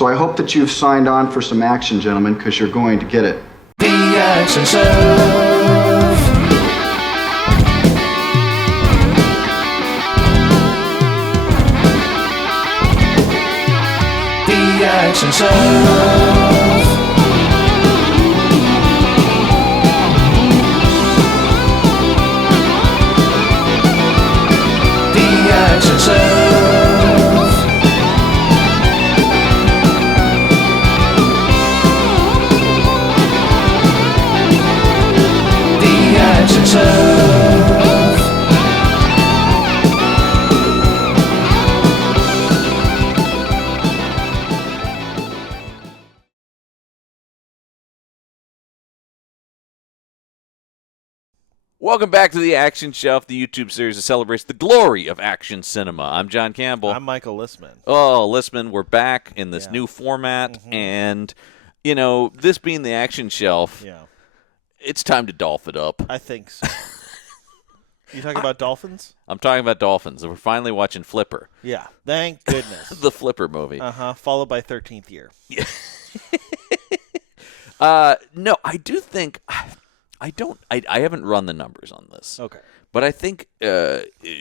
So I hope that you've signed on for some action, gentlemen, because you're going to get it. The Action Shove. The Action Shove. The Action Shove. The Action Shove. Welcome back to the Action Shelf, the YouTube series that celebrates the glory of action cinema. I'm John Campbell. I'm Michael Listman. Oh, Listman, we're back in this Yeah. new format, and, you know, this being the Action Shelf, Yeah, it's time to Dolph it up. I think so. You talking about dolphins? I'm talking about Dolphins, and we're finally watching Flipper, Yeah, thank goodness. the Flipper movie. Followed by 13th Year. No, I do think I haven't run the numbers on this. Okay. But I think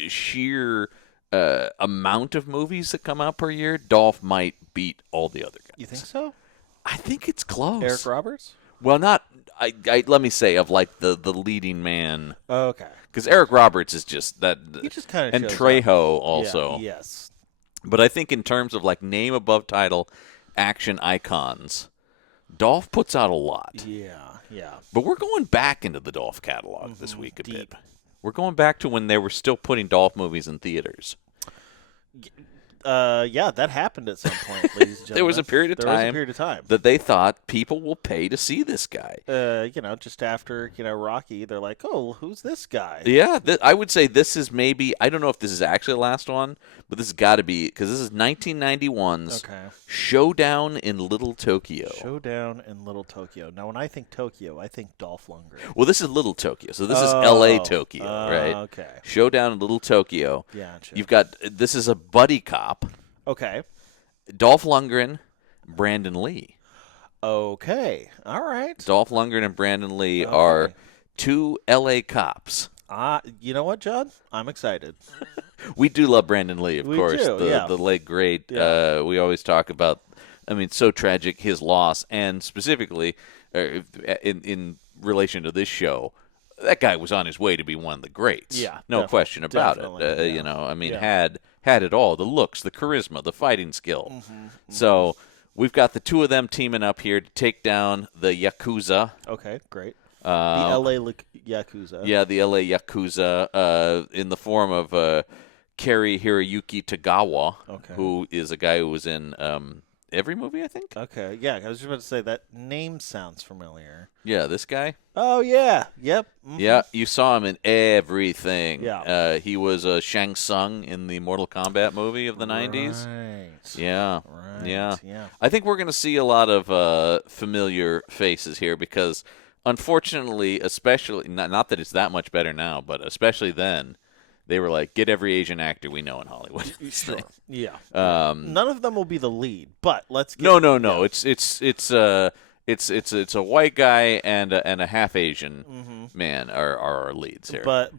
sheer amount of movies that come out per year, Dolph might beat all the other guys. You think so? I think it's close. Eric Roberts? Well, not. Let me say of like the leading man, Oh, okay. because Eric Roberts is just that, He just kind of and Trejo also. Yeah, yes. But I think in terms of like name above title, action icons, Dolph puts out a lot. Yeah, yeah. But we're going back into the Dolph catalog this week a deep. bit. We're going back to when they were still putting Dolph movies in theaters. Yeah, that happened at some point, ladies and gentlemen. There was a period of time that they thought people will pay to see this guy. Just after, Rocky, they're like, oh, who's this guy? Yeah, I would say this is maybe, I don't know if this is actually the last one, but this has got to be, because this is 1991's Showdown in Little Tokyo. Showdown in Little Tokyo. Now, when I think Tokyo, I think Dolph Lundgren. Well, this is Little Tokyo, so this is L.A. Tokyo, right? Okay. Showdown in Little Tokyo. Gotcha. You've got, this is a buddy cop. Okay. Dolph Lundgren, Brandon Lee. Okay. All right. Dolph Lundgren and Brandon Lee are two L.A. cops. You know what, John? I'm excited. We do love Brandon Lee, of We course. do, The late great. Yeah. We always talk about. I mean, so tragic his loss, and specifically in relation to this show, that guy was on his way to be one of the greats. Yeah, no question about definitely, it. I mean, had it all: the looks, the charisma, the fighting skill. So we've got the two of them teaming up here to take down the Yakuza. Okay, great. The L.A. Yakuza. Yeah, the L.A. Yakuza in the form of Kari Hiroyuki Tagawa, who is a guy who was in every movie, I think. Okay, yeah, I was just about to say that name sounds familiar. Yeah, this guy. Oh, yeah. Yep. Mm-hmm. Yeah, you saw him in everything. Yeah. He was Shang Tsung in the Mortal Kombat movie of the 90s. Right. Yeah. Right. Yeah. Yeah. I think we're going to see a lot of familiar faces here because, unfortunately, especially, not that it's that much better now, but especially then, they were like, get every Asian actor we know in Hollywood. Sure. Yeah. None No. yeah. It's a white guy and a half Asian man are our leads here. But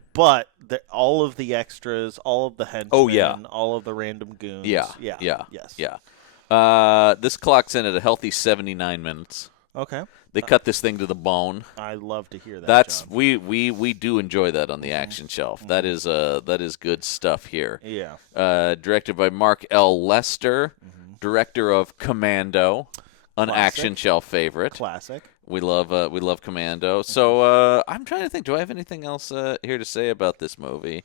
all of the extras, all of the henchmen, all of the random goons. Yeah. Yes. This clocks in at a healthy 79 minutes. Okay. They cut this thing to the bone. I love to hear that. That's John. we do enjoy that on the Action Shelf. That is good stuff here. Yeah. Directed by Mark L. Lester, director of Commando, an Classic. Action Shelf favorite. Classic. We love Commando. So I'm trying to think. Do I have anything else here to say about this movie?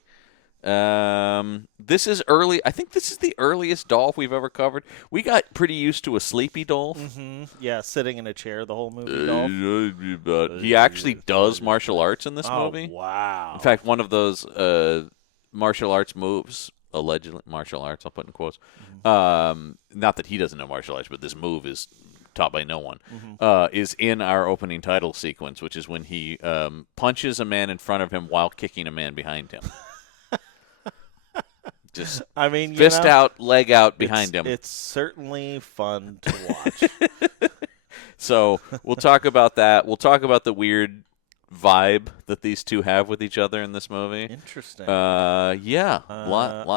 This is early. I think this is the earliest Dolph we've ever covered. We got pretty used to a sleepy Dolph. Yeah, sitting in a chair the whole movie, Dolph. But he actually does martial arts in this movie. Wow. In fact, one of those martial arts moves, allegedly martial arts, I'll put in quotes. Not that he doesn't know martial arts, but this move is taught by no one, is in our opening title sequence, which is when he punches a man in front of him while kicking a man behind him. just I mean, fist out, leg out behind him. It's certainly fun to watch. So we'll talk about that. We'll talk about the weird vibe that these two have with each other in this movie. Interesting. Yeah, lot.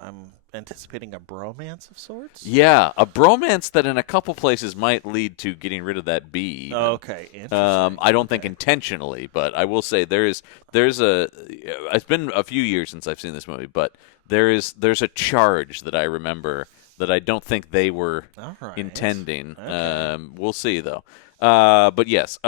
I'm anticipating a bromance of sorts. Yeah, a bromance that in a couple places might lead to getting rid of that B. even. Okay, interesting. I don't think intentionally, but I will say there's a. It's been a few years since I've seen this movie, but there's a charge that I remember that I don't think they were All right. intending. Okay. We'll see though. But yes,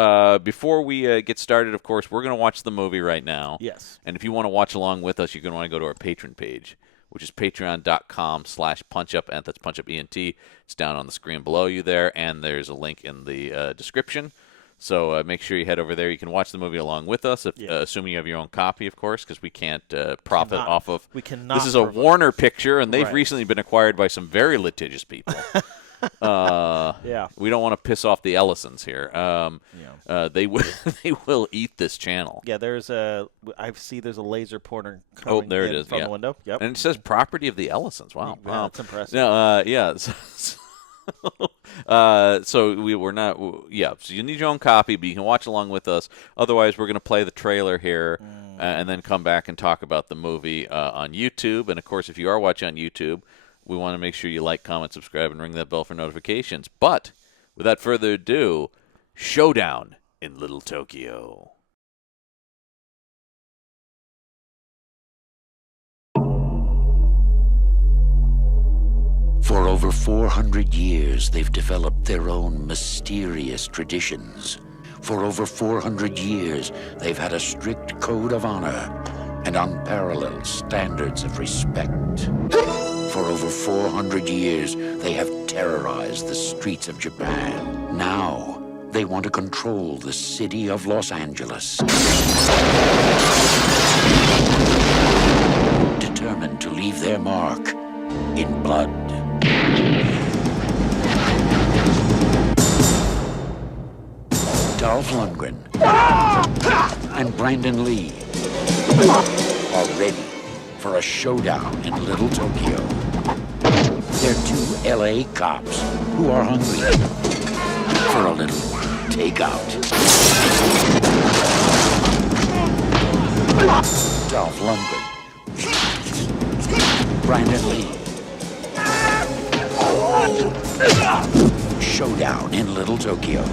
before we get started, of course, we're going to watch the movie right now. Yes. And if you want to watch along with us, you're going to want to go to our Patreon page, which is patreon.com/punchup, and that's punchup ENT. It's down on the screen below you there, and there's a link in the description. So make sure you head over there. You can watch the movie along with us, assuming you have your own copy, of course, because we can't profit off of. We cannot. This is a Warner picture, and they've Right. recently been acquired by some very litigious people. Yeah. We don't want to piss off the Ellisons here. They will eat this channel. Yeah, there's a laser pointer coming there it in is, from yeah. the window. Yep. And it says property of the Ellisons. Wow. Yeah, Wow. that's impressive. No, yeah. So we're not. Yeah. So you need your own copy, but you can watch along with us. Otherwise, we're going to play the trailer here, and then come back and talk about the movie on YouTube. And of course, if you are watching on YouTube, we want to make sure you like, comment, subscribe, and ring that bell for notifications. But without further ado, Showdown in Little Tokyo. For over 400 years, they've developed their own mysterious traditions. For over 400 years, they've had a strict code of honor and unparalleled standards of respect. For over 400 years, they have terrorized the streets of Japan. Now, they want to control the city of Los Angeles. Determined to leave their mark in blood. Dolph Lundgren and Brandon Lee are ready for a showdown in Little Tokyo. They're two LA cops who are hungry for a little takeout. Dolph Lundgren, Brandon Lee. Showdown in Little Tokyo.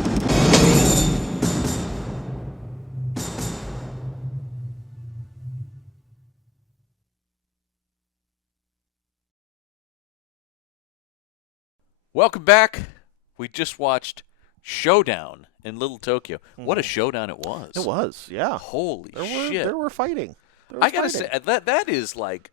Welcome back. We just watched Showdown in Little Tokyo. What a showdown it was. It was, yeah. Holy shit. There were fighting. There was I gotta fighting. say that is like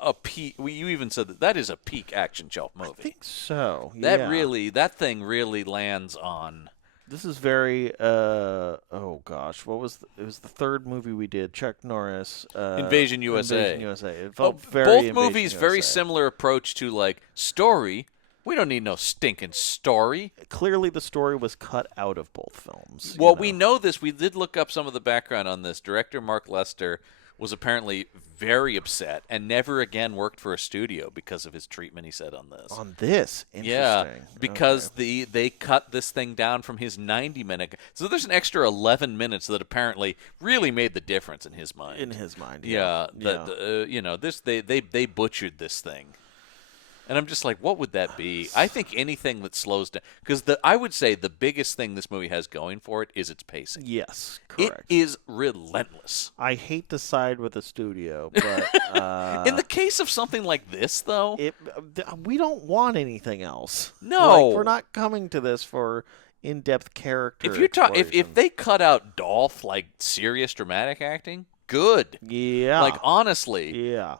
a peak. You even said that is a peak action shelf movie. I think so. That thing really lands on. This is very. Oh gosh, what was it? Was the third movie we did? Chuck Norris. Invasion USA. Invasion USA. It felt very. Both Invasion movies very USA. similar approach to like story. We don't need no stinking story. Clearly, the story was cut out of both films. Well, we know this. We did look up some of the background on this. Director Mark Lester was apparently very upset and never again worked for a studio because of his treatment, he said, on this. On this, interesting. Yeah, because they cut this thing down from his 90-minute. So there's an extra 11 minutes that apparently really made the difference in his mind. In his mind, yeah. yeah. They butchered this thing. And I'm just like, what would that be? I think anything that slows down, because I would say the biggest thing this movie has going for it is its pacing. Yes, correct. It is relentless. I hate to side with the studio, but in the case of something like this, though, we don't want anything else. No, like, we're not coming to this for in-depth character. If they cut out Dolph, like serious dramatic acting, good. Yeah, like honestly, yeah.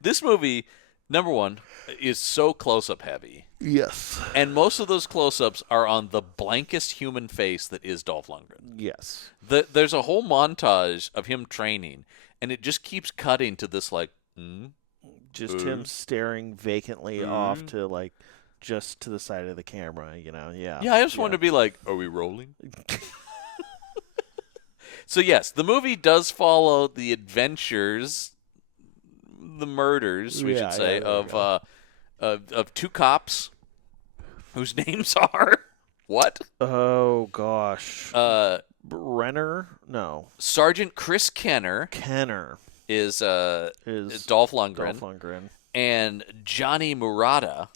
This movie. Number one, is so close-up heavy. Yes. And most of those close-ups are on the blankest human face that is Dolph Lundgren. Yes. There's a whole montage of him training, and it just keeps cutting to this, like, just him staring vacantly off to, like, just to the side of the camera, yeah. Yeah, I just wanted to be like, are we rolling? So, yes, the movie does follow the adventures the murders, we should say, there we go. of two cops whose names are what? Oh gosh. Brenner? No. Sergeant Chris Kenner Kenner is is Dolph Lundgren, and Johnny Murata.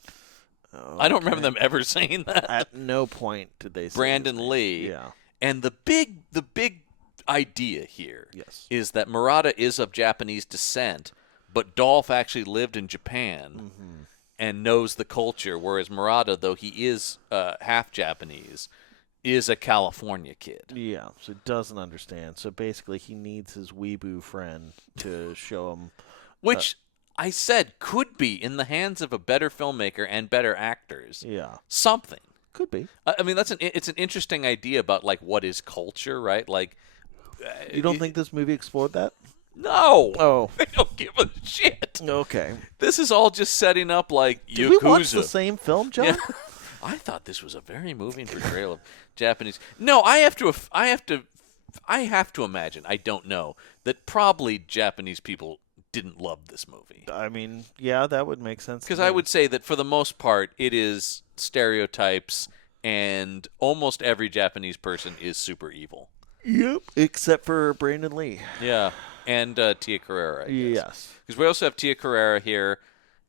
I don't remember them ever saying that. At no point did they say Brandon his name. Lee. Yeah. And the big idea here Yes. is that Murata is of Japanese descent, but Dolph actually lived in Japan Mm-hmm. and knows the culture, whereas Murata, though he is half Japanese, is a California kid. Yeah, so he doesn't understand. So basically, he needs his weeboo friend to show him. Which I said could be in the hands of a better filmmaker and better actors. Yeah, Something. could be. I mean, it's an interesting idea about like what is culture, right? Like, You don't think this movie explored that? no, Oh. they don't give a shit. Okay. This is all just setting up like Yakuza. Did we watch the same film, John? Yeah. I thought this was a very moving portrayal of Japanese. No, I have to imagine. I don't know that probably Japanese people didn't love this movie. I mean, yeah, that would make sense. Because to I me. would say that for the most part, it is stereotypes, and almost every Japanese person is super evil. Yep. Except for Brandon Lee. Yeah, and Tia Carrera, I guess. Yes. Because we also have Tia Carrera here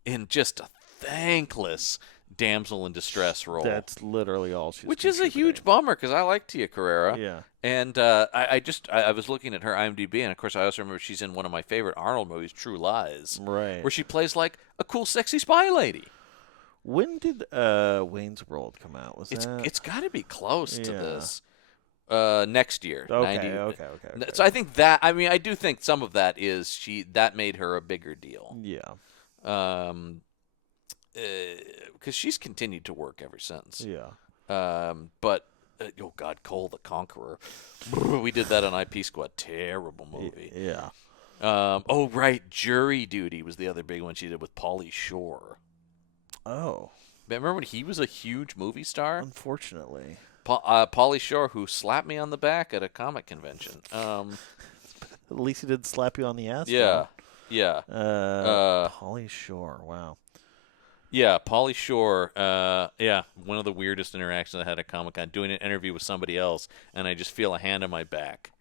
in just a thankless damsel in distress role. That's literally all she's Which is a huge bummer because I like Tia Carrera. Yeah. And I was looking at her IMDb, and of course I also remember she's in one of my favorite Arnold movies, True Lies. Right. Where she plays like a cool, sexy spy lady. When did Wayne's World come out? Was that? It's got to be close to Yeah. this. Next year. Okay, 90. okay. So I think that, I mean, I do think some of that is that made her a bigger deal. Yeah. Because she's continued to work ever since. Yeah. But oh God, Cole the Conqueror. We did that on IP Squad. Terrible movie. Yeah. Oh right, Jury Duty was the other big one she did with Pauly Shore. Oh. Remember when he was a huge movie star? Unfortunately. Pauly Shore, who slapped me on the back at a comic convention. At least he didn't slap you on the ass. Yeah, yeah. Pauly Shore. Wow. Yeah, Pauly Shore. Yeah, one of the weirdest interactions I had at Comic-Con, doing an interview with somebody else, and I just feel a hand on my back,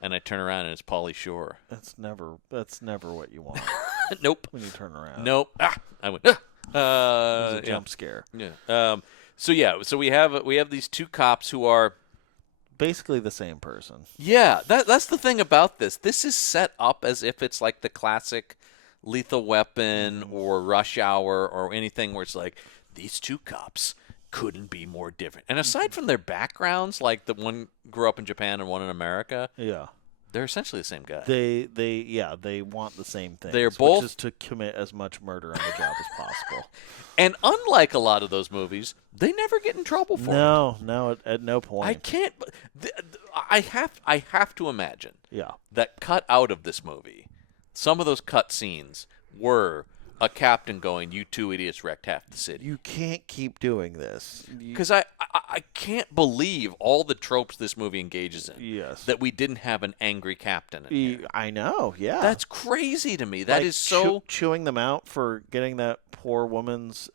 and I turn around and it's Pauly Shore. That's never what you want Nope. when you turn around. Nope. I went. It was a jump scare. Yeah. So we have these two cops who are Basically the same person. Yeah, that's the thing about this. This is set up as if it's like the classic Lethal Weapon or Rush Hour or anything where it's like these two cops couldn't be more different. And aside from their backgrounds, like the one grew up in Japan and one in America, Yeah. they're essentially the same guy. They want the same thing. They're both- which is to commit as much murder on the job as possible. And unlike a lot of those movies, they never get in trouble for it. No, at no point. I can't. I have to imagine Yeah. that cut out of this movie, some of those cut scenes were a captain going, "You two idiots wrecked half the city." You can't keep doing this. Because I can't believe all the tropes this movie engages in. Yes. That we didn't have an angry captain in here. I know, yeah. That's crazy to me. That Like is so. chewing them out for getting that poor woman's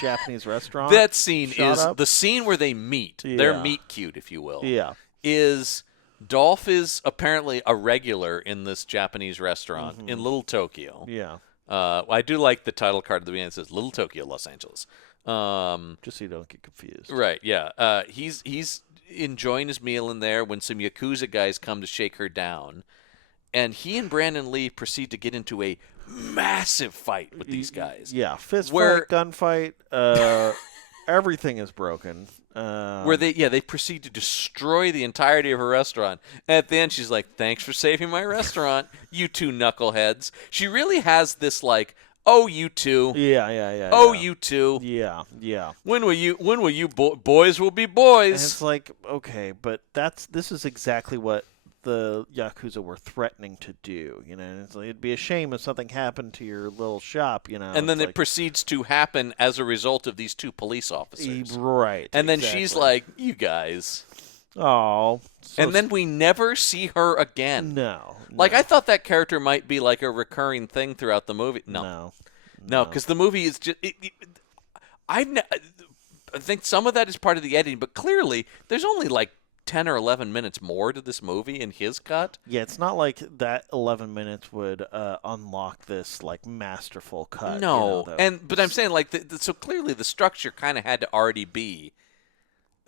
Japanese restaurant. That scene shot is up. the scene where they meet. Their Yeah. meet cute, if you will. Yeah. Is Dolph is apparently a regular in this Japanese restaurant in Little Tokyo. Yeah. I do like the title card at the beginning. It says Little Tokyo, Los Angeles. Just so you don't get confused. Right, yeah. He's enjoying his meal in there when some Yakuza guys come to shake her down. And he and Brandon Lee proceed to get into a massive fight with these guys. Yeah. Fist Where- fight, gunfight, everything is broken. Where they proceed to destroy the entirety of her restaurant. And at the end, she's like, "Thanks for saving my restaurant, you two knuckleheads." She really has this like, "Oh, you two. Yeah. Oh, yeah. you two. Yeah. When will you boys will be And boys?" it's like, okay, but this is exactly what the Yakuza were threatening to do, you know. And it's like, it'd be a shame if something happened to your little shop, you know. And then It's it like, proceeds to happen as a result of these two police officers. right. And then she's exactly. like, "You guys." Oh. and then we never see her again. No. Like, I thought that character might be like a recurring thing throughout the movie. No. No, because the movie is just. I think some of that is part of the editing, but clearly there's only like 10 or 11 minutes more to this movie in his cut. Yeah, it's not like that 11 minutes would unlock this like masterful cut. No, you know, but I'm saying like so clearly the structure kind of had to already be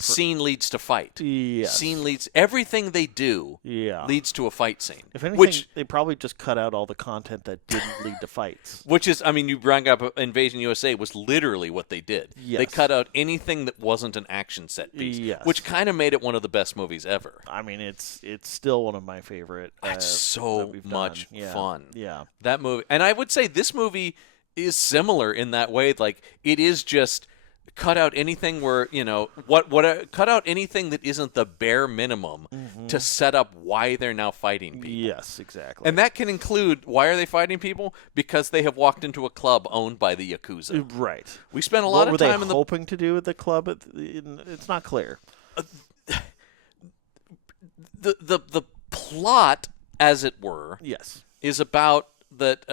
scene leads to fight. Yes. Scene leads everything they do. Yeah. Leads to a fight scene. If anything, which they probably just cut out all the content that didn't lead to fights. Which is, I mean, you brought up Invasion USA was literally what they did. Yes. They cut out anything that wasn't an action set piece, Yes. which kind of made it one of the best movies ever. I mean, it's still one of my favorite. It's that so we've much done. Yeah. fun. Yeah. That movie, and I would say this movie is similar in that way. Like, it is just cut out anything where, you know, cut out anything that isn't the bare minimum to set up why they're now fighting people. Yes, exactly. And that can include, why are they fighting people? Because they have walked into a club owned by the Yakuza. Right. We spent a lot What of were time they in the hoping to do with the club? It's not clear. the plot, as it were, Yes. is about that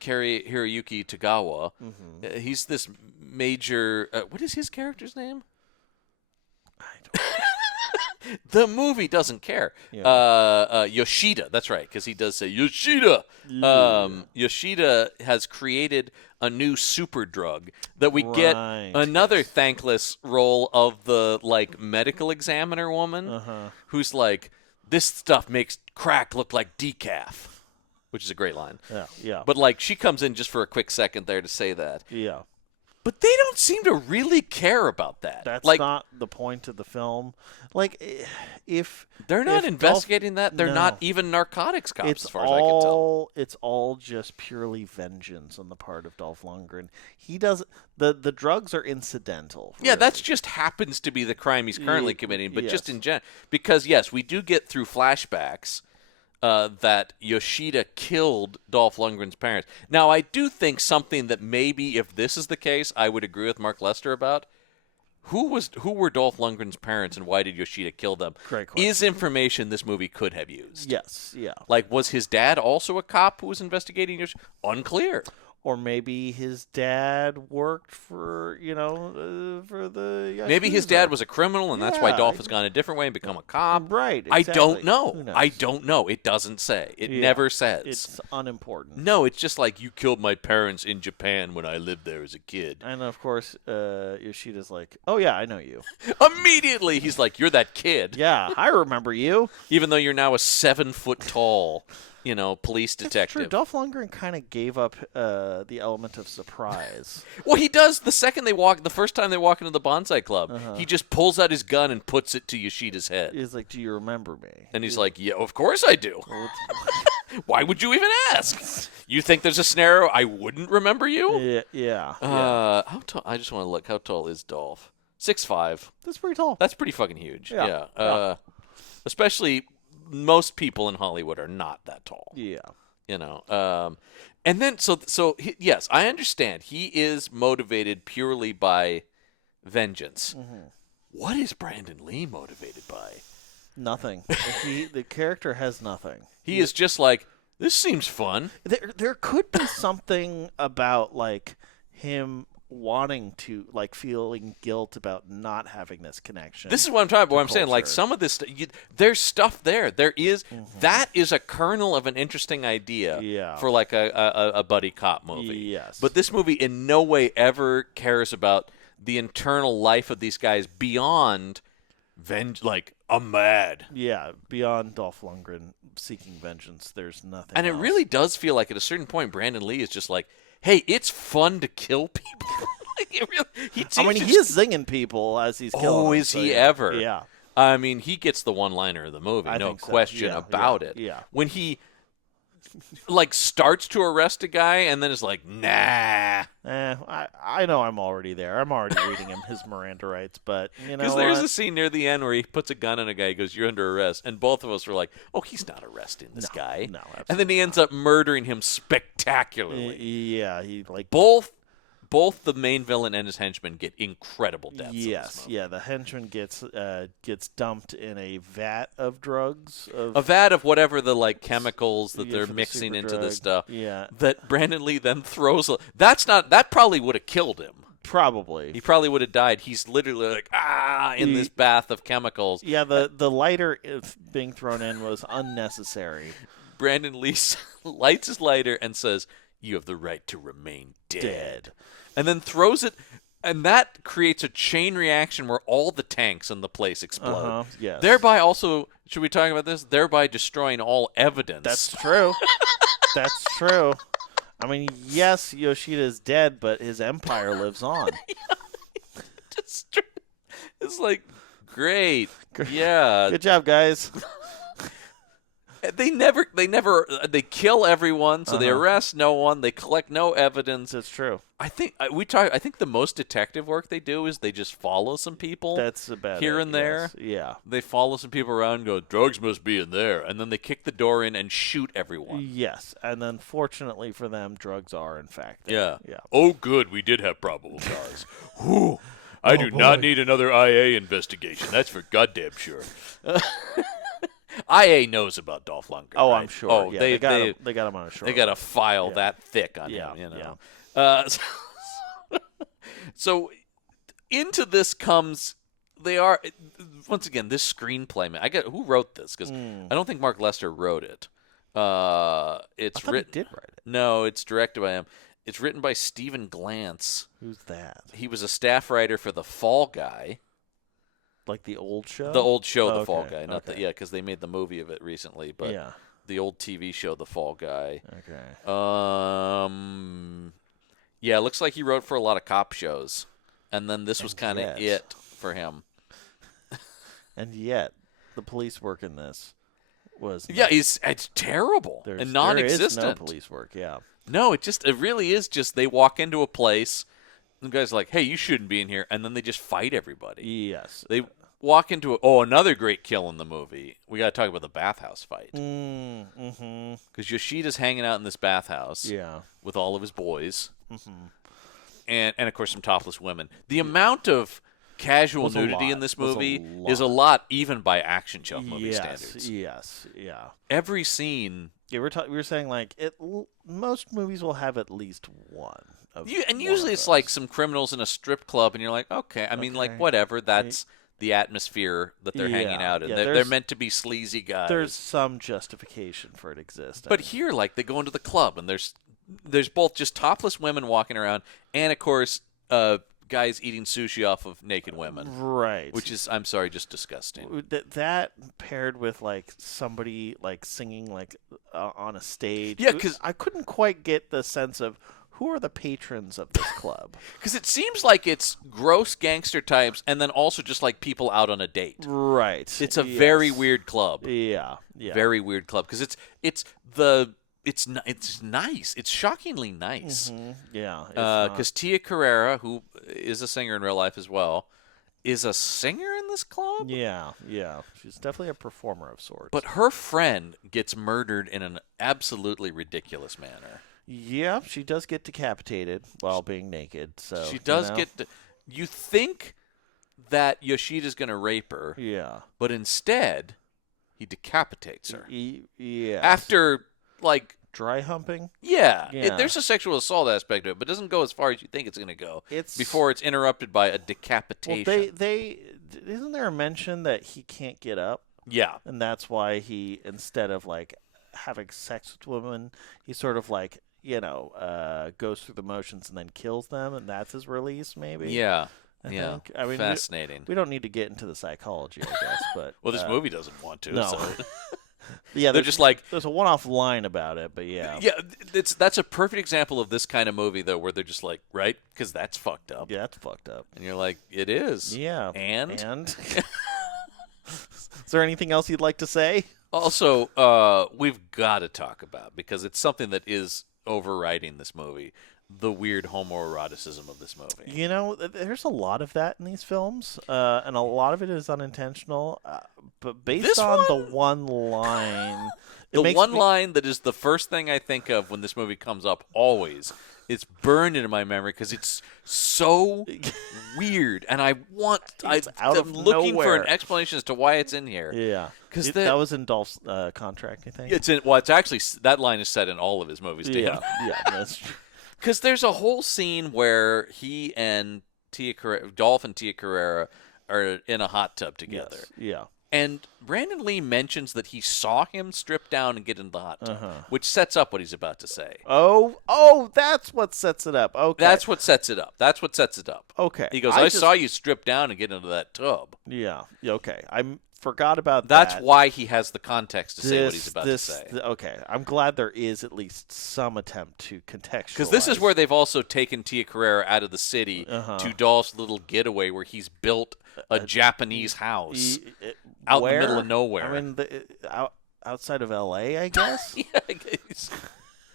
Kari Hiroyuki Tagawa. He's this major. What is his character's name? I don't The movie doesn't care. Yeah. Yoshida, that's right, because he does say Yoshida. Yoshida has created a new super drug that we get Right, another thankless role of the like medical examiner woman, who's like, this stuff makes crack look like decaf, which is a great line. Yeah. Yeah. But like, she comes in just for a quick second there to say that. yeah. But they don't seem to really care about that. That's like, not the point of the film. Like, if they're not if investigating that. They're no. not even narcotics cops, it's as far as I can tell. It's all just purely vengeance on the part of Dolph Lundgren. He does the drugs are incidental. Yeah, really. that's just happens to be the crime he's currently committing. But just yes. in general, because yes, we do get through flashbacks that Yoshida killed Dolph Lundgren's parents. Now, I do think something that maybe, if this is the case, I would agree with Mark Lester about. Who were Dolph Lundgren's parents, and why did Yoshida kill them? Great question. Is information this movie could have used. Yes, yeah. Like, was his dad also a cop who was investigating Yoshida? Unclear. Or maybe his dad worked for for the Maybe his Yakuza. dad was a criminal, and that's why Yeah. Dolph has gone a different way and become a cop. Right, I don't exactly. know. Who knows? I don't know. It doesn't say. It Yeah. never says. It's unimportant. No, it's just like, you killed my parents in Japan when I lived there as a kid. And of course, Yoshida's like, "Oh yeah, I know you. Immediately, he's like, you're that kid. Yeah, I remember you." Even though you're now a 7-foot tall, police It's true. detective. Dolph Lundgren kind of gave up the element of surprise. Well, he does the first time they walk into the bonsai club, he just pulls out his gun and puts it to Yoshida's head. He's like, "Do you remember me?" And he's like, yeah, of course I do. Why would you even ask? You think there's a scenario I wouldn't remember you? Yeah. How tall? I just want to look. How tall is Dolph? 6'5". That's pretty tall. That's pretty fucking huge. Yeah. Yeah. Especially most people in Hollywood are not that tall. Yeah. And then yes, I understand. He is motivated purely by vengeance. What is Brandon Lee motivated by? Nothing. The character has nothing. He is just like, this seems fun. There could be something about like him wanting to feeling guilt about not having this connection. This is what I'm talking about. What I'm saying, like, culture. some of this, there's stuff there. There is that is a kernel of an interesting idea Yeah. for like a buddy cop movie. Yes. But this movie in no way ever cares about the internal life of these guys beyond like, I'm mad. Yeah, beyond Dolph Lundgren seeking vengeance, there's nothing. And it else. really does feel like at a certain point Brandon Lee is just like, hey, it's fun to kill people. He he's zinging people as he's killing Oh, them, is so he yeah. ever? Yeah. I mean, he gets the one-liner of the movie, I no think so. question Yeah, about yeah, it. yeah. When he starts to arrest a guy and then is like, nah. I know I'm already there. I'm already reading him his Miranda rights, but Because there's a scene near the end where he puts a gun on a guy, he goes, you're under arrest. And both of us were like, oh, he's not arresting this guy. no, And then he ends up murdering him spectacularly. Yeah, he Both both the main villain and his henchman get incredible deaths. Yes, yeah. The henchman gets dumped in a vat of drugs. A vat of whatever the like chemicals that they're for the mixing super into drug. this stuff. Yeah. That Brandon Lee then throws. That probably would have killed him. Probably. He probably would have died. He's literally like in this bath of chemicals. Yeah, the lighter being thrown in was unnecessary. Brandon Lee lights his lighter and says, "You have the right to remain dead." And then throws it, and that creates a chain reaction where all the tanks in the place explode. Yes. Thereby also, should we talk about this? Thereby destroying all evidence. That's true. That's true. I mean, yes, Yoshida's dead, but his empire lives on. It's like, great. Yeah. Good job, guys. They kill everyone, so they arrest no one. They collect no evidence. That's true. I think the most detective work they do is they just follow some people. That's about here it, and there. yes. Yeah. They follow some people around and go, drugs must be in there. And then they kick the door in and shoot everyone. Yes, and then fortunately for them, drugs are in fact there. Yeah. Yeah. Oh, good. We did have probable cause. Whew. I do not need another IA investigation. That's for goddamn sure. IA knows about Dolph Lundgren. Oh, right? I'm sure. Oh, Yeah, they got him on a short. They got a file Yeah. that thick on Yeah, him, you know. So into this comes once again this screenplay. Man, who wrote this? Because I don't think Mark Lester wrote it. It's I thought written. he did write it. No, it's directed by him. It's written by Stephen Glantz. Who's that? He was a staff writer for The Fall Guy. Like the old show? The old show, Oh, The Fall okay, Guy. okay. Because they made the movie of it recently. But Yeah. the old TV show, The Fall Guy. Okay. Yeah, it looks like he wrote for a lot of cop shows. And then this was kind of yet- it for him. And yet, the police work in this was Yeah, it's terrible and non-existent. There is no police work, yeah. No, it really is just they walk into a place, and the guy's like, hey, you shouldn't be in here, and then they just fight everybody. Yes. They walk into another great kill in the movie. We got to talk about the bathhouse fight. Mm-hmm. Because Yoshida's hanging out in this bathhouse Yeah. with all of his boys. Mm-hmm. And of course, some topless women. The amount of casual Was a nudity lot. in this Was a movie is a lot, even by action show movie standards. Yes, yeah. Every scene. Yeah, we were saying like most movies will have at least one. Usually it's like some criminals in a strip club, and you're like, okay. I mean, like, whatever. That's the atmosphere that they're hanging out in. Yeah, they're meant to be sleazy guys. There's some justification for it existing. But here, like, they go into the club, and there's both just topless women walking around, and of course, guys eating sushi off of naked women. Right. Which is, I'm sorry, just disgusting. That paired with like somebody like singing like on a stage. Yeah, 'cause I couldn't quite get the sense of who are the patrons of this club. Because it seems like it's gross gangster types, and then also just like people out on a date. Right. It's a very weird club. Yeah. Yeah. Very weird club because it's nice. It's shockingly nice. Mm-hmm. Yeah. Because Tia Carrera, who is a singer in real life as well, is a singer in this club. Yeah. Yeah. She's definitely a performer of sorts. But her friend gets murdered in an absolutely ridiculous manner. Yeah, she does get decapitated while being naked. So She does get. You think that Yoshida's going to rape her, Yeah. but instead he decapitates her Yeah. after like. Dry humping. Yeah, Yeah. there's a sexual assault aspect to it, but it doesn't go as far as you think it's going to go. It's before it's interrupted by a Well, decapitation. they isn't there a mention that he can't get up, Yeah, and that's why he, instead of like having sex with women, he sort of like goes through the motions and then kills them, and that's his release, maybe. yeah, I yeah. think. I mean, fascinating. we don't need to get into the psychology, I guess, but Well, this movie doesn't want to. no. So. Yeah, They're just like, there's a one-off line about it, but yeah, that's a perfect example of this kind of movie though, where they're just like, right, because that's fucked up, yeah, that's fucked up. and you're like, it is. Yeah, and is there anything else you'd like to say? also, we've got to talk about, because it's something that is overriding this movie, the weird homoeroticism of this movie. You know, there's a lot of that in these films, and a lot of it is unintentional. But based This on one? the one line, The one line that is the first thing I think of when this movie comes up always It's burned into my memory because it's so weird, and I'm looking for an explanation as to why it's in here. Yeah, because that was in Dolph's contract, I think. It's actually that line is set in all of his movies. Dan. Yeah, that's true. Because there's a whole scene where he and Dolph and Tia Carrere are in a hot tub together. Yes. Yeah. And Brandon Lee mentions that he saw him strip down and get in the hot tub, which sets up what he's about to say. Oh, that's what sets it up. Okay. That's what sets it up. Okay. He goes, I saw you strip down and get into that tub. Yeah. Okay. I forgot about that. That's why he has the context to say what he's about to say. Okay. I'm glad there is at least some attempt to contextualize. Because this is where they've also taken Tia Carrere out of the city to Dolph's little getaway where he's built a Japanese house out in the middle of nowhere. I mean, outside of L.A., I guess? Yeah, I guess.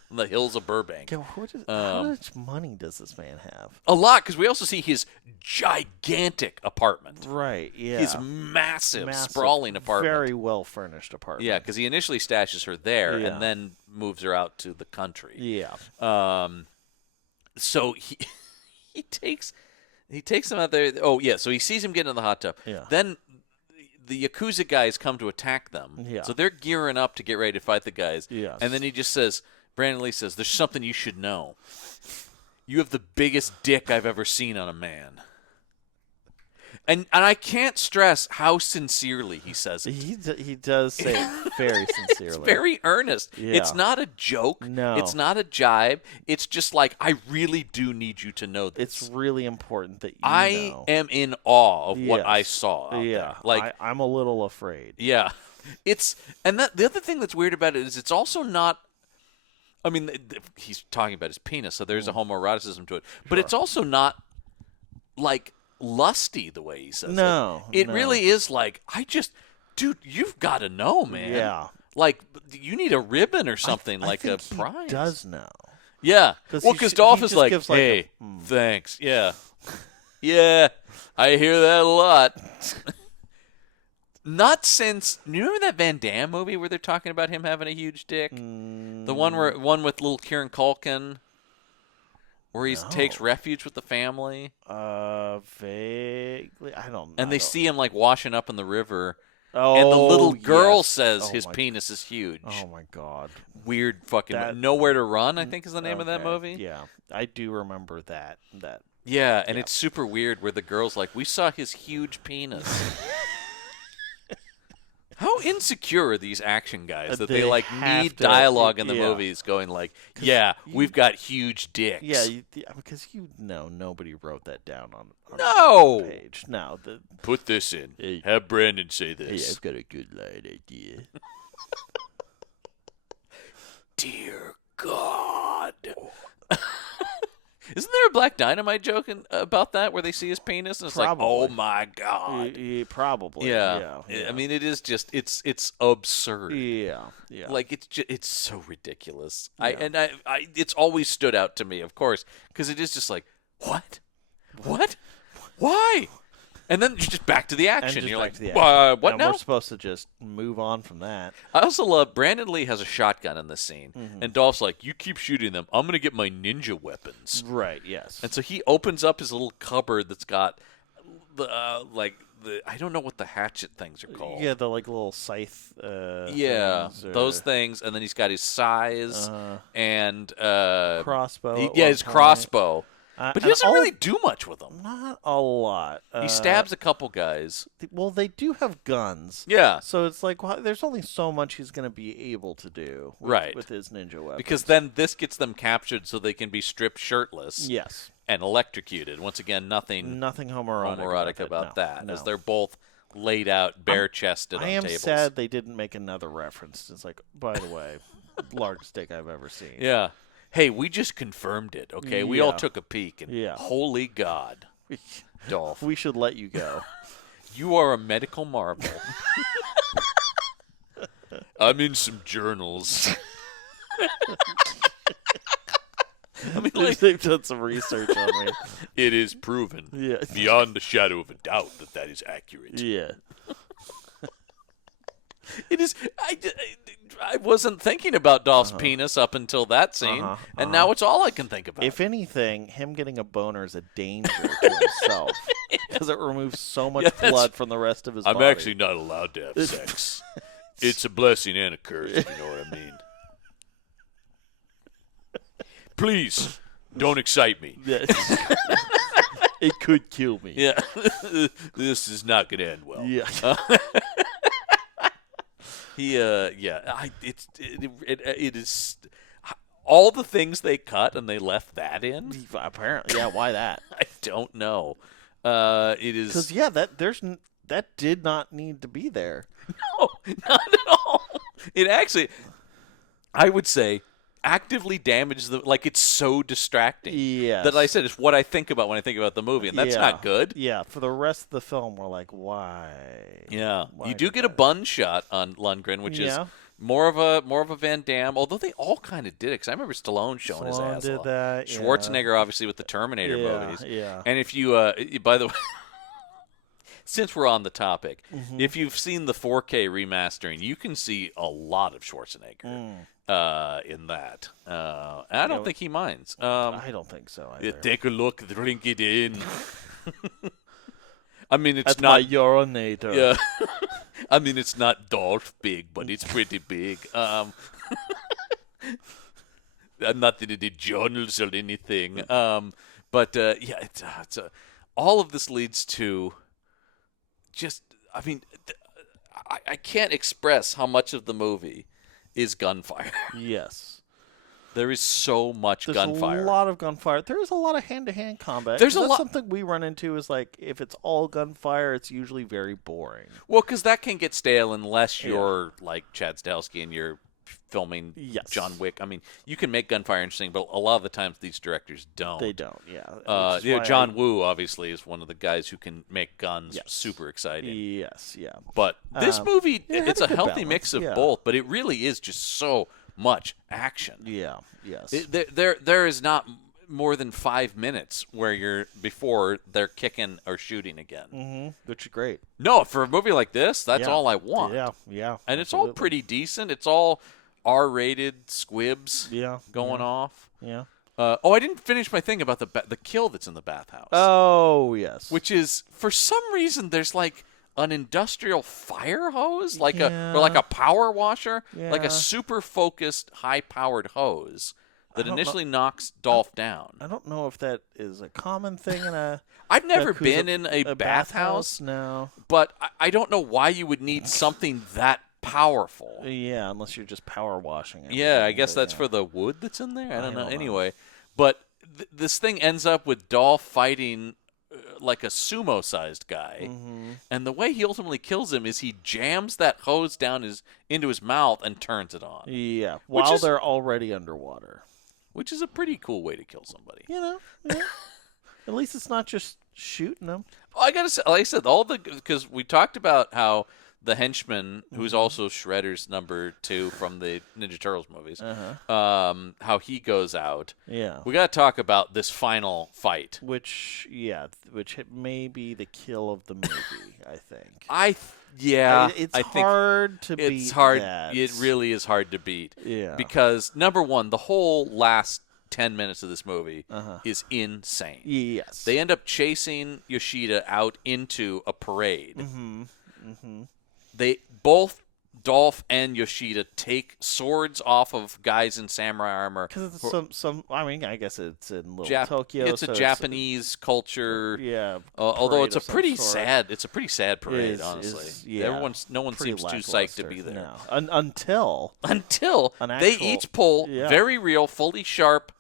In the hills of Burbank. Yeah, how much money does this man have? A lot, because we also see his gigantic apartment. Right, yeah. His massive sprawling apartment. Very well-furnished apartment. Yeah, because he initially stashes her there and then moves her out to the country. Yeah. So he takes him out there. Oh, yeah, so he sees him get in the hot tub. Yeah. Then the Yakuza guys come to attack them. Yeah. So they're gearing up to get ready to fight the guys. Yes. And then he just says, Brandon Lee says, there's something you should know. You have the biggest dick I've ever seen on a man. And I can't stress how sincerely he says it. He does say it very sincerely. It's very earnest. Yeah. It's not a joke. No. It's not a jibe. It's just like, I really do need you to know this. It's really important that you I know. am in awe of what I saw out Yeah. there. Like, I'm a little afraid. yeah. And the other thing that's weird about it is it's also not, I mean, he's talking about his penis, so there's a homoeroticism to it. But it's also not, like, lusty the way he says No. it. It really is like, dude, you've got to know, man. Yeah. Like, you need a ribbon or something, I like think a prize. He does know. Yeah. Well, because Dolph is like, gives like hey, thanks. Yeah. Yeah, I hear that a lot. Not since, you remember that Van Damme movie where they're talking about him having a huge dick? The one with little Kieran Culkin, where he takes refuge with the family. Vaguely, I don't know. And they see him like washing up in the river. Oh, and the little girl yes. says his penis is huge. Oh my god! Weird fucking Nowhere to Run, I think is the name of that movie. Yeah, I do remember that. Yeah, and it's super weird where the girl's like, we saw his huge penis. How insecure are these action guys that they like need dialogue in the movies going like, yeah, we've got huge dicks. Yeah, because nobody wrote that down on no the page. No, put this in. Hey, have Brandon say this. Hey, I've got a good line idea. Dear God. Isn't there a Black Dynamite joke about that where they see his penis and it's like, oh my God? Probably. Yeah. I mean, it is just it's absurd. Yeah. Like it's so ridiculous. Yeah. It's always stood out to me, of course, because it is just like, what? Why? And then you're just back to the action. You're like, what now? We're supposed to just move on from that. I also love Brandon Lee has a shotgun in this scene. And Dolph's like, you keep shooting them. I'm going to get my ninja weapons. Right, yes. And so he opens up his little cupboard that's got the I don't know what the hatchet things are called. Yeah, the like little scythe those things. And then he's got his size and crossbow. His crossbow. But he doesn't really do much with them. Not a lot. He stabs a couple guys. Well, they do have guns. Yeah. So it's like, there's only so much he's going to be able to do with his ninja weapons. Because then this gets them captured so they can be stripped shirtless. Yes. And electrocuted. Once again, nothing homoerotic about that. As they're both laid out bare-chested on tables. I am sad they didn't make another reference. It's like, by the way, largest dick I've ever seen. Yeah. Hey, we just confirmed it, okay? We all took a peek, and holy God, Dolph. We should let you go. You are a medical marvel. I'm in some journals. I mean, they've done some research on me. It is proven beyond the shadow of a doubt that is accurate. Yeah. It is. I wasn't thinking about Dolph's penis up until that scene, and now it's all I can think about. If anything, him getting a boner is a danger to himself because it removes so much blood from the rest of his body. I'm actually not allowed to have sex. It's a blessing and a curse, if you know what I mean. Please, don't excite me. Yes. It could kill me. Yeah. This is not going to end well. Yeah. It is all the things they cut and they left that in. Apparently, yeah. Why that? I don't know. It is Because that did not need to be there. no, not at all. It actually, I would say, actively damaged it's so distracting. Yes. That I said it's what I think about when I think about the movie, and that's not good. Yeah. For the rest of the film, we're like, why? Yeah, Why you do did get a that? bun shot on Lundgren, which is more of a Van Damme. Although they all kind of did it, because I remember Stallone showing his ass. Did that? Yeah. Schwarzenegger, obviously, with the Terminator movies. Yeah. And if you, by the way, since we're on the topic, Mm-hmm. if you've seen the 4K remastering, you can see a lot of Schwarzenegger in that. And I don't think he minds. I don't think so either. Take a look, drink it in. I mean, it's That's not my urinator. Yeah. I mean, it's not Dolph big, but it's pretty big. Not that it did journals or anything. But it's all of this leads to just, I mean, I can't express how much of the movie is gunfire. Yes. There is so much gunfire. There's a lot of gunfire. There's a lot of hand-to-hand combat. There's a That's lot. something we run into is like if it's all gunfire, it's usually very boring. Well, because that can get stale unless you're like Chad Stahelski and you're filming John Wick. I mean, you can make gunfire interesting, but a lot of the times these directors don't. They don't, yeah. Which is why John Woo, obviously, is one of the guys who can make guns super exciting. Yes, yeah. But this movie, it it's had a a good healthy balance, mix of yeah. both, but it really is just so much action. Yeah, yes. There is not more than 5 minutes where before they're kicking or shooting again. Which is great. No, for a movie like this, that's Yeah. all I want. Yeah. And it's all pretty decent. It's all R-rated squibs going off. Yeah. I didn't finish my thing about the kill that's in the bathhouse. Oh, yes. Which is, for some reason, there's like an industrial fire hose, or like a power washer, like a super focused, high-powered hose that initially knocks Dolph down. I don't know if that is a common thing in a. I've never Yakuza- been in a bathhouse, no. but I don't know why you would need something that powerful. Yeah, unless you're just power washing it. Yeah, I guess that's for the wood that's in there. I don't know. Anyway, but this thing ends up with Dolph fighting like a sumo-sized guy, and the way he ultimately kills him is he jams that hose down into his mouth and turns it on. Yeah, while they're already underwater. Which is a pretty cool way to kill somebody. You know, yeah. At least it's not just shooting them. I gotta say, like I said, because we talked about how the henchman, who's also Shredder's number 2 from the Ninja Turtles movies, how he goes out. Yeah. We got to talk about this final fight. Which may be the kill of the movie, I think. It's hard to beat. It's hard. That. It really is hard to beat. Yeah. Because, number one, the whole last 10 minutes of this movie is insane. Yes. They end up chasing Yoshida out into a parade. They both, Dolph and Yoshida, take swords off of guys in samurai armor. Because I guess it's in Little Tokyo. It's a Japanese culture. Although it's a pretty sad parade, honestly. No one seems too psyched to be there. No. Until they each pull very real, fully sharp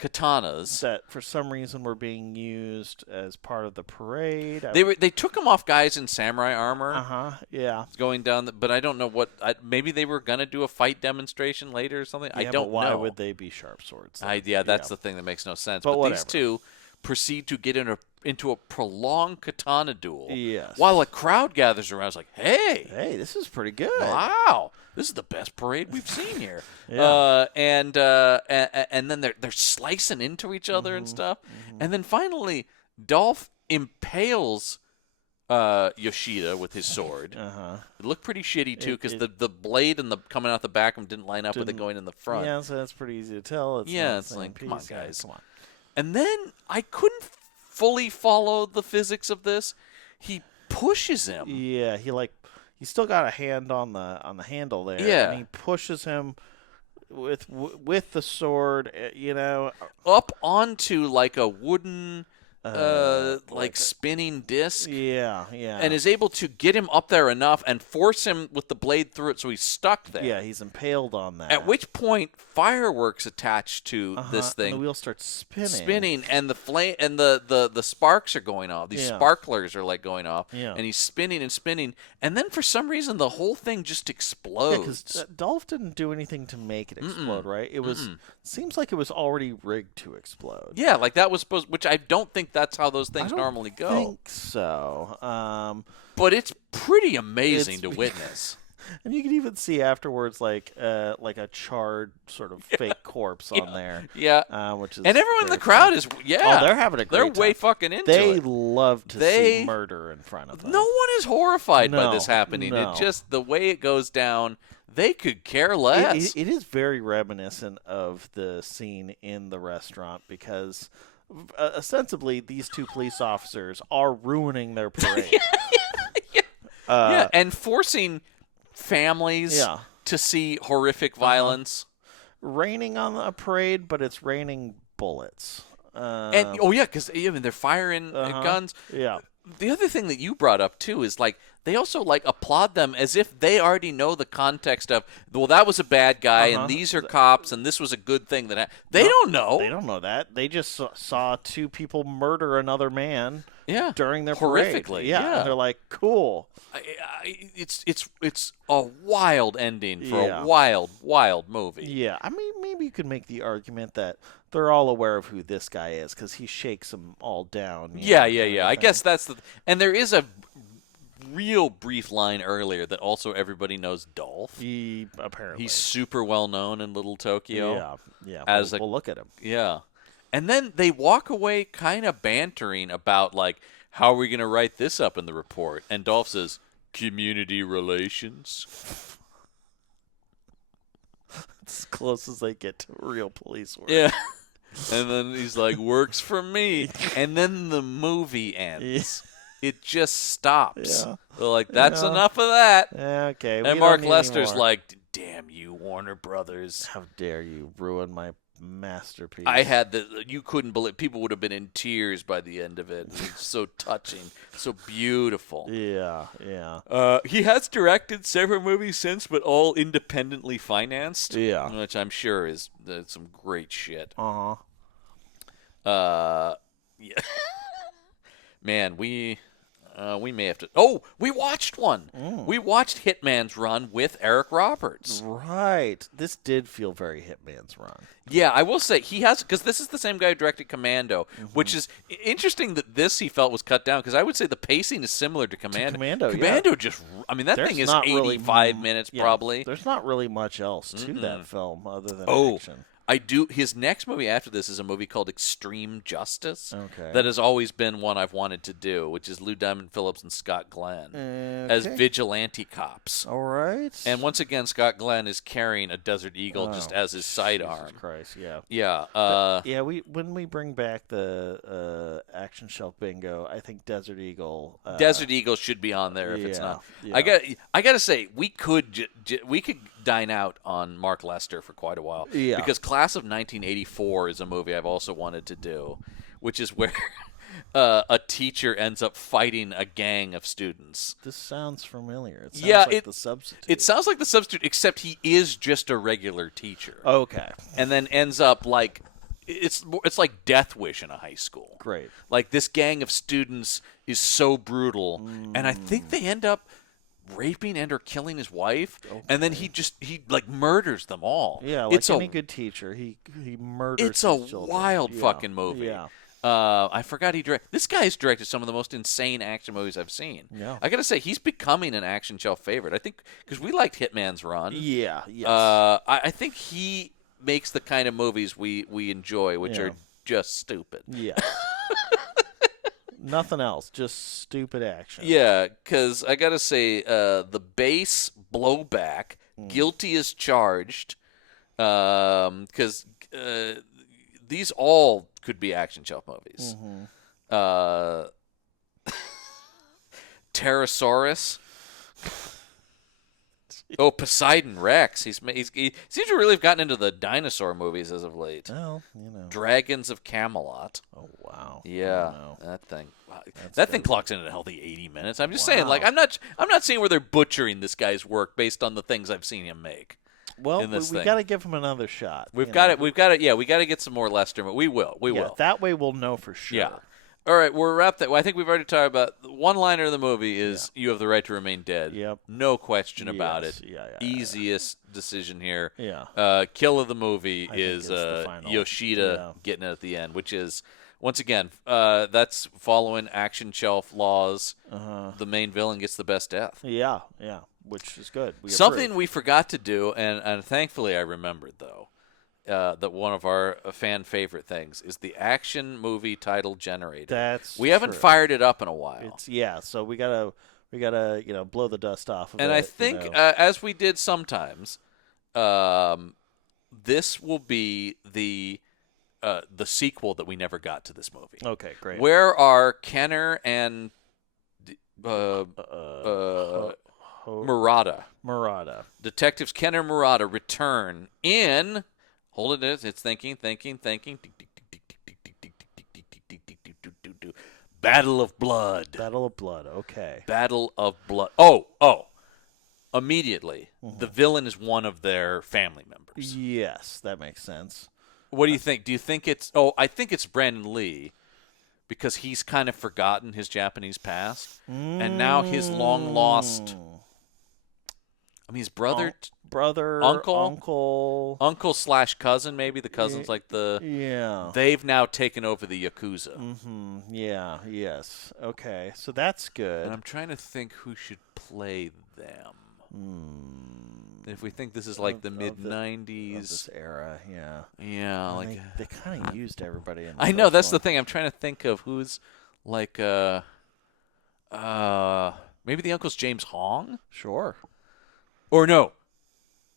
katanas that for some reason were being used as part of the parade. They took them off guys in samurai armor. Yeah. Going down, but I don't know what. Maybe they were gonna do a fight demonstration later or something. I don't know. Why would they be sharp swords? That's the thing that makes no sense. But these two proceed to get into a prolonged katana duel. Yes. While a crowd gathers around, it's like, hey, this is pretty good. Wow, this is the best parade we've seen here. And then they're slicing into each other and stuff. And then finally, Dolph impales Yoshida with his sword. Uh-huh. It looked pretty shitty too because the blade and the coming out the back of him didn't line up with it going in the front. Yeah, so that's pretty easy to tell. It's Yeah, not it's the same like, come on, piece. Yeah, guys. come on. And then I couldn't fully follow the physics of this. He pushes him. Yeah, he still got a hand on the handle there. Yeah. And he pushes him with the sword, Up onto like a wooden like a- spinning disc. Yeah. And is able to get him up there enough and force him with the blade through it so he's stuck there. Yeah, he's impaled on that. At which point fireworks attached to this thing And the wheel starts spinning. and the flame and the sparks are going off. These Yeah. sparklers are like going off. Yeah. And he's spinning and spinning, and then for some reason the whole thing just explodes. because Dolph didn't do anything to make it explode, right? It was seems like it was already rigged to explode. Yeah, like that was supposed, which I don't think that's how those things I don't normally go. think so. But it's pretty amazing It's- to witness. And you can even see afterwards, like a charred sort of fake corpse on there. Yeah. Which is And everyone in the very crowd funny. is Oh, they're having a great They're way time. fucking into They it. love to see murder in front of them. No one is horrified by No, this happening. no. It just the way it goes down, they could care less. It is very reminiscent of the scene in the restaurant because ostensibly these two police officers are ruining their parade. Yeah, and forcing families Yeah. to see horrific violence. Raining on a parade, but it's raining bullets. And because even they're firing guns. Yeah. The other thing that you brought up too is like they also like applaud them as if they already know the context of, well, that was a bad guy and these are cops and this was a good thing that they don't know. They don't know that. They just saw two people murder another man. Yeah, During their parade. horrifically. Yeah. And they're like, cool. It's a wild ending for Yeah. a wild movie. Yeah. I mean, maybe you could make the argument that they're all aware of who this guy is because he shakes them all down. Yeah. kind of I thing. guess that's and there is a real brief line earlier that also everybody knows Dolph. He apparently. He's super well known in Little Tokyo. Yeah. As we'll look at him. Yeah. And then they walk away kind of bantering about, like, how are we going to write this up in the report? And Dolph says, community relations. It's as close as they get to real police work. Yeah. And then he's like, works for me. And then the movie ends. It just stops. Yeah. They're like, that's Yeah. enough of that. Okay. we And don't Mark need Lester's any more. like, damn you, Warner Brothers. How dare you ruin my masterpiece? I had you couldn't believe, people would have been in tears by the end of it. It's so touching, so beautiful. Yeah. He has directed several movies since, but all independently financed. Yeah. Which I'm sure is some great shit. Uh-huh. Yeah. Man, we may have to. Oh, we watched one. We watched Hitman's Run with Eric Roberts. Right. This did feel very Hitman's Run. Yeah, I will say he has, because this is the same guy who directed Commando, which is interesting that this he felt was cut down, because I would say the pacing is similar to Commando. Commando, just, I mean, that There's thing is not 85 really, minutes yeah, probably. There's not really much else to that film other than Oh, action. I do. His next movie after this is a movie called Extreme Justice. Okay. That has always been one I've wanted to do, which is Lou Diamond Phillips and Scott Glenn as Okay. vigilante cops. All right. And once again, Scott Glenn is carrying a Desert Eagle just as his sidearm. Jesus Christ, yeah. Yeah. Yeah, when we bring back the action shelf bingo, I think Desert Eagle. Desert Eagle should be on there if it's yeah, not. yeah. I got to say we could dine out on Mark Lester for quite a while. Yeah. Because Class of 1984 is a movie I've also wanted to do, which is where a teacher ends up fighting a gang of students. This sounds familiar. It sounds Yeah, like The Substitute. It sounds like The Substitute, except he is just a regular teacher. Okay. And then ends up like it's like Death Wish in a high school. Great. Like this gang of students is so brutal, and I think they end up raping and or killing his wife, and then he like murders them all. Yeah, like it's any good teacher, he murders. it's a his children. wild Yeah, fucking movie. Yeah. I forgot this guy's directed some of the most insane action movies I've seen. Yeah. I gotta say he's becoming an action shelf favorite. I think because we liked Hitman's Run. Yeah. Yes. I think he makes the kind of movies we enjoy, which Yeah. are just stupid. Yeah. Nothing else. Just stupid action. Yeah, because I got to say, the base blowback, guilty as charged, because these all could be action shelf movies. Pterosaurus. Oh, Poseidon Rex. He seems to really have gotten into the dinosaur movies as of late. Well, Dragons of Camelot. Oh, wow. Yeah, Oh, no. that thing. Wow. That's That good. thing clocks in at a healthy 80 minutes. I'm just saying, like, I'm not saying where they're butchering this guy's work based on the things I've seen him make. Well, in we this thing. got to give him another shot. We've got it. Yeah, we got to get some more Lester. But we will. That way we'll know for sure. Yeah. All right, we're wrapped. That. Well, I think we've already talked about the one-liner of the movie is "You have the right to remain dead." Yep. No question about Yes. it. Yeah. Easiest decision here. Yeah. Kill of the movie think is it's the final. Yoshida getting it at the end, which is once again that's following action shelf laws. The main villain gets the best death. Yeah. Which is good. Something approve. we forgot to do, and thankfully I remembered though. That one of our fan favorite things is the action movie title generator. We haven't fired it up in a while. So we gotta blow the dust off of it. And I think as we did sometimes, this will be the sequel that we never got to this movie. Okay, great. Where are Kenner and Murata? Detectives Kenner and Murata return in. Hold it. It's thinking. Battle of Blood. Okay. Battle of Blood. Oh. Immediately, the villain is one of their family members. Yes, that makes sense. What do you think? Do you think it's... Oh, I think it's Brandon Lee because he's kind of forgotten his Japanese past. And now his long-lost... I mean, his brother... Uncle / cousin, maybe. The cousin's like the... Yeah. They've now taken over the Yakuza. Yeah, yes. Okay, so that's good. And I'm trying to think who should play them. If we think this is like the mid-90s. This era, yeah. Yeah, And like... They kind of used everybody in the I know, first that's one. the thing. I'm trying to think of who's like... maybe the uncle's James Hong? Sure. Or no.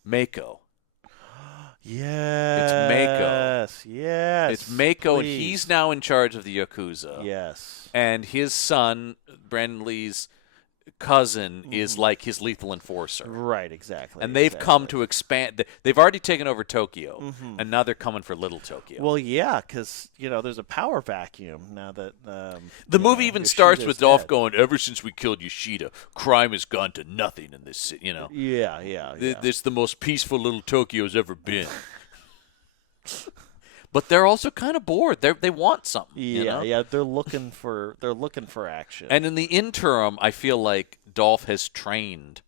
Mako. Yes. It's Mako. Yes. It's Mako, and please. he's now in charge of the Yakuza. Yes. And his son, Brandon Lee's cousin, is like his lethal enforcer. Right, exactly. And they've come to expand. They've already taken over Tokyo, and now they're coming for Little Tokyo. Well, yeah, because, there's a power vacuum now that... the movie even starts with Yoshida's Dolph dead. going, ever since we killed Yoshida, crime has gone to nothing in this city, Yeah. It's the most peaceful Little Tokyo's ever been. But they're also kind of bored. They want something. Yeah, they're looking for action. And in the interim, I feel like Dolph has trained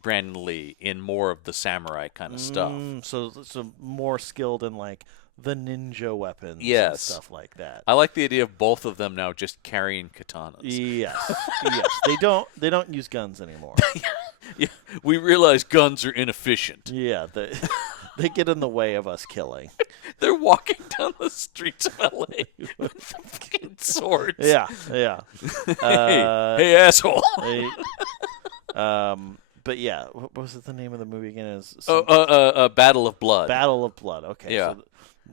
Brandon Lee in more of the samurai kind of stuff. So more skilled in like the ninja weapons and Yes. stuff like that. I like the idea of both of them now just carrying katanas. Yes. They don't use guns anymore. Yeah, we realize guns are inefficient. Yeah, they get in the way of us killing. They're walking down the streets of L.A. with fucking swords. Yeah. Hey, asshole. But yeah, what was it? The name of the movie again is Battle of Blood. Battle of Blood. Okay. Yeah. So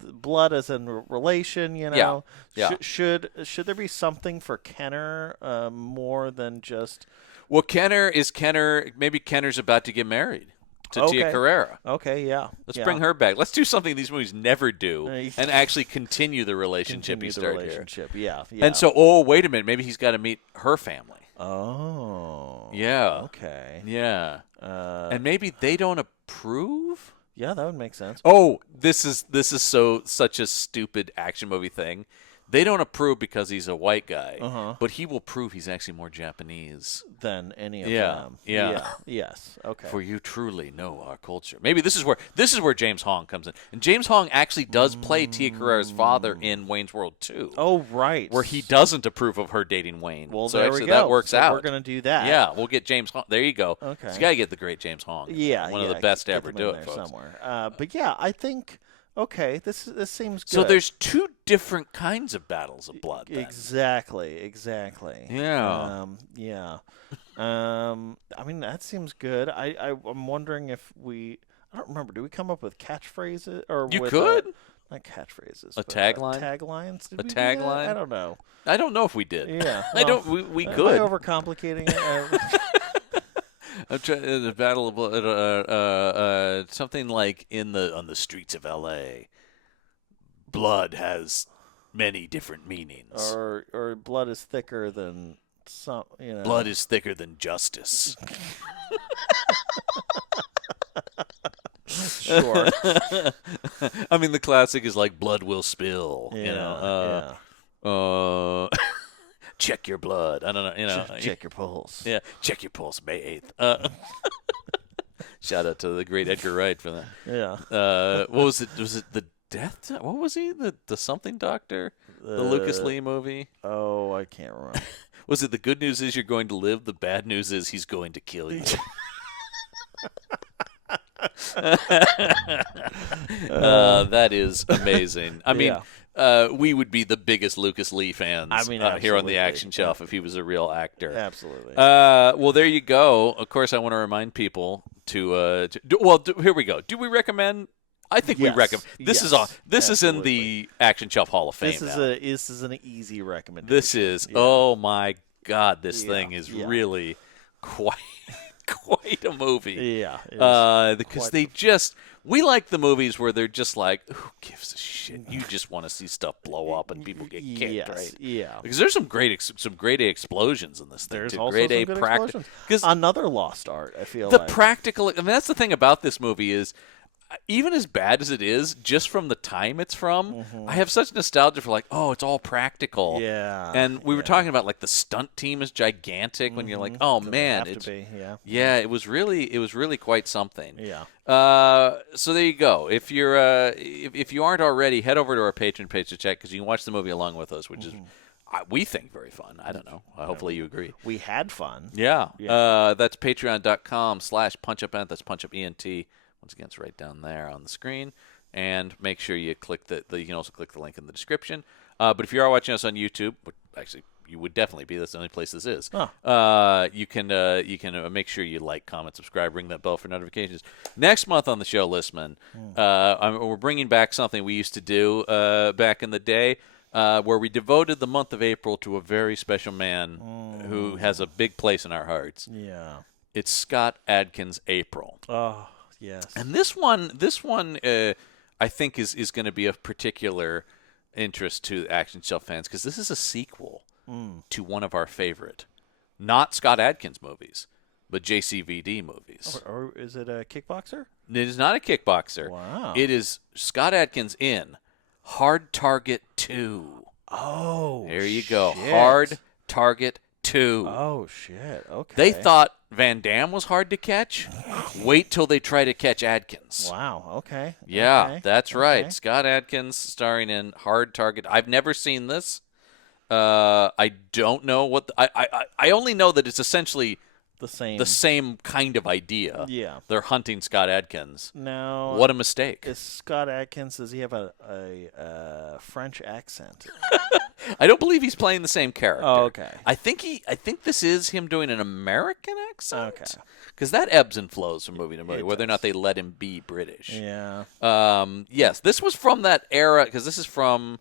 the blood is in relation. Yeah. Yeah. Should there be something for Kenner more than just? Well, maybe Kenner's about to get married to Okay. Tia Carrera. Okay. Yeah. Let's bring her back. Let's do something these movies never do Uh, and actually continue the relationship Continue he the started relationship. Yeah. here. And so, wait a minute. Maybe he's got to meet her family. Oh. Yeah. Okay. Yeah. And maybe they don't approve? Yeah, that would make sense. Oh, this is such a stupid action movie thing. They don't approve because he's a white guy, but he will prove he's actually more Japanese Than any of Yeah, them. yeah. Yes. Okay. For you truly know our culture. Maybe this is where James Hong comes in. And James Hong actually does play Tia Carrera's father in Wayne's World 2. Oh, right. Where he doesn't approve of her dating Wayne. Well, so there actually we go. that works So out. We're gonna do that. Yeah, we'll get James Hong. There you go. Okay. So you got to get the great James Hong. Yeah. One of the best to ever them in do there it, folks. somewhere. But yeah, I think. Okay, this seems good. So there's two different kinds of battles of blood. Then. Exactly. Yeah. Yeah. I mean, that seems good. I'm wondering if I don't remember. Do we come up with catchphrases or You with, could. not catchphrases. A but, tagline? Taglines. Did A we do that? tagline? I don't know. I don't know if we did. Yeah. I well, don't. We am could. I overcomplicating it? I'm trying the battle of something like on the streets of L.A. Blood has many different meanings. or blood is thicker than some. Blood is thicker than justice. Sure. I mean, the classic is like blood will spill. Yeah. Check your blood. I don't know. Check your pulse. Yeah, check your pulse, May 8th. Shout out to the great Edgar Wright for that. Yeah. What was it? Was it the Death? What was he? The something doctor? The Lucas Lee movie? Oh, I can't remember. Was it the good news is you're going to live? The bad news is he's going to kill you. That is amazing. I mean, we would be the biggest Lucas Lee fans here on the Action Shelf if he was a real actor. Absolutely. Well, there you go. Of course, I want to remind people here we go. Do we recommend? I think we recommend. This is in the Action Shelf Hall of Fame. This is an easy recommendation. This is. Yeah. Oh my God! This thing is really quite a movie. Yeah. Because we like the movies where they're just like, who gives a shit? You just want to see stuff blow up and people get kicked, right? Yeah. Because there's some great explosions in this thing. There's too. also grade some A good practical. explosions. Another lost art. I feel the like. practical. I mean, that's the thing about this movie is. Even as bad as it is, just from the time it's from, I have such nostalgia for it's all practical. Yeah. And we were talking about the stunt team is gigantic when you're like, oh man, it was really quite something. Yeah. So there you go. If you're if you aren't already, head over to our Patreon page to check because you can watch the movie along with us, which is we think very fun. I don't know. Hopefully you agree. We had fun. Yeah. That's patreon.com/punchupent. That's punchupent. Once again, it's right down there on the screen. And make sure you click you can also click the link in the description. But if you are watching us on YouTube, which actually you would definitely be, that's the only place this is. You can make sure you like, comment, subscribe, ring that bell for notifications. Next month on the show, Listman, we're bringing back something we used to do back in the day, where we devoted the month of April to a very special man who has a big place in our hearts. Yeah. It's Scott Adkins' April. Oh. Yes. And this one, I think is going to be of particular interest to Action Shelf fans because this is a sequel to one of our favorite, not Scott Adkins movies, but JCVD movies. Or is it a kickboxer? It is not a kickboxer. Wow. It is Scott Adkins in Hard Target 2. Oh. There you go. Shit. Hard Target 2. Oh shit. Okay. They thought Van Damme was hard to catch. Wait till they try to catch Adkins. Wow. Okay. Yeah, okay. that's right. Okay. Scott Adkins starring in Hard Target. I've never seen this. I don't know what I only know that it's essentially the same kind of idea. Yeah. They're hunting Scott Adkins. Now, what a mistake. Is Scott Adkins, does he have a French accent? I don't believe he's playing the same character. Oh, okay. I think this is him doing an American accent. Okay. Because that ebbs and flows from movie to movie, It whether or does. not they let him be British. Yeah. Yes, this was from that era, because this is from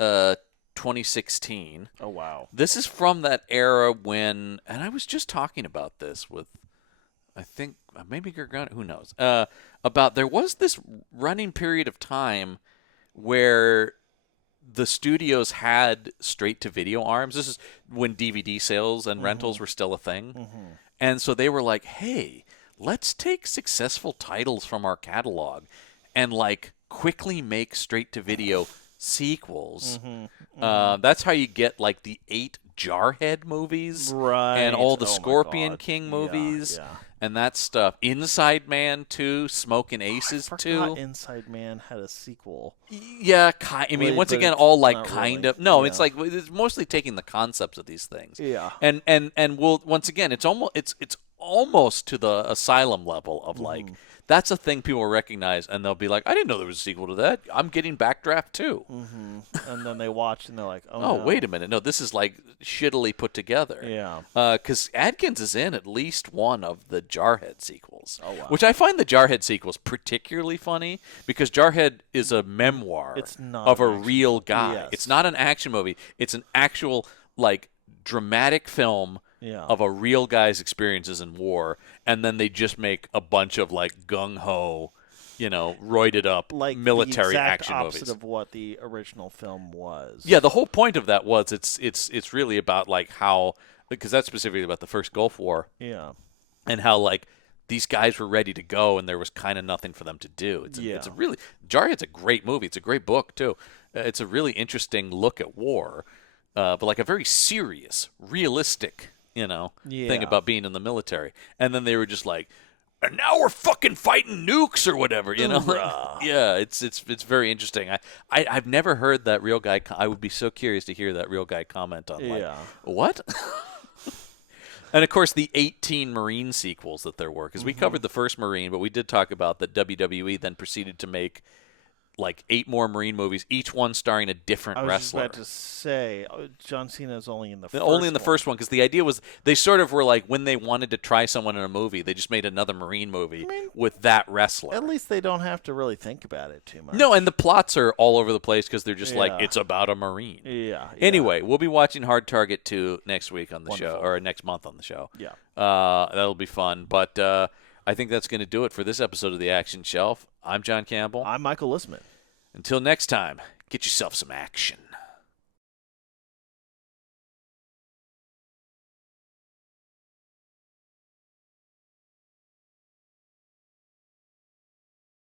2016. Oh, wow. This is from that era when, and I was just talking about this with, I think, maybe Gergana, who knows, about there was this running period of time where the studios had straight-to-video arms. This is when DVD sales and rentals were still a thing. And so they were like, hey, let's take successful titles from our catalog and, quickly make straight-to-video sequels. That's how you get, the 8 Jarhead movies. Right. And all the Oh, my Scorpion God. King Yeah, movies. yeah. And that stuff. Inside Man 2, Smoking Aces I 2. forgot Inside Man had a sequel. Yeah, once But again, it's all not kind really. of. No, Yeah. it's mostly taking the concepts of these things. Yeah. And we'll once again, it's almost to the Asylum level of like, that's a thing people recognize, and they'll be like, I didn't know there was a sequel to that. I'm getting Backdraft too. And then they watch and they're like, Oh, no. wait a minute. No, this is like shittily put together. Yeah. Because Adkins is in at least one of the Jarhead sequels. Oh, wow. Which I find the Jarhead sequels particularly funny because Jarhead is a memoir It's not of a an action real movie. guy. Yes. It's not an action movie. It's an actual, like, dramatic film Yeah. of a real guy's experiences in war, and then they just make a bunch of, like, gung-ho, roided up Like military the exact action opposite movies. of what the original film was. Yeah, the whole point of that was it's really about like how, because that's specifically about the first Gulf War Yeah. and how like these guys were ready to go and there was kind of nothing for them to do. It's a really, Jarhead's a great movie. It's a great book too. It's a really interesting look at war, but like a very serious, realistic, thing Yeah. about being in the military. And then they were just like, and now we're fucking fighting nukes or whatever, Yeah, it's very interesting. I've never heard that real guy. I would be so curious to hear that real guy comment on like, what? And of course, the 18 Marine sequels that there were, because we covered the first Marine, but we did talk about that WWE then proceeded to make like 8 more Marine movies, each one starring a different I was wrestler. just about to say, John Cena's only in the first Only in the first one, because the idea was they sort of were like, when they wanted to try someone in a movie, they just made another Marine movie with that wrestler. At least they don't have to really think about it too much. No, and the plots are all over the place because they're just like, Yeah. it's about a Marine. Yeah. Anyway, we'll be watching Hard Target 2 next week on the show, Wonderful. or next month on the show. Yeah. That'll be fun. But I think that's going to do it for this episode of The Action Shelf. I'm John Campbell. I'm Michael Listman. Until next time, get yourself some action.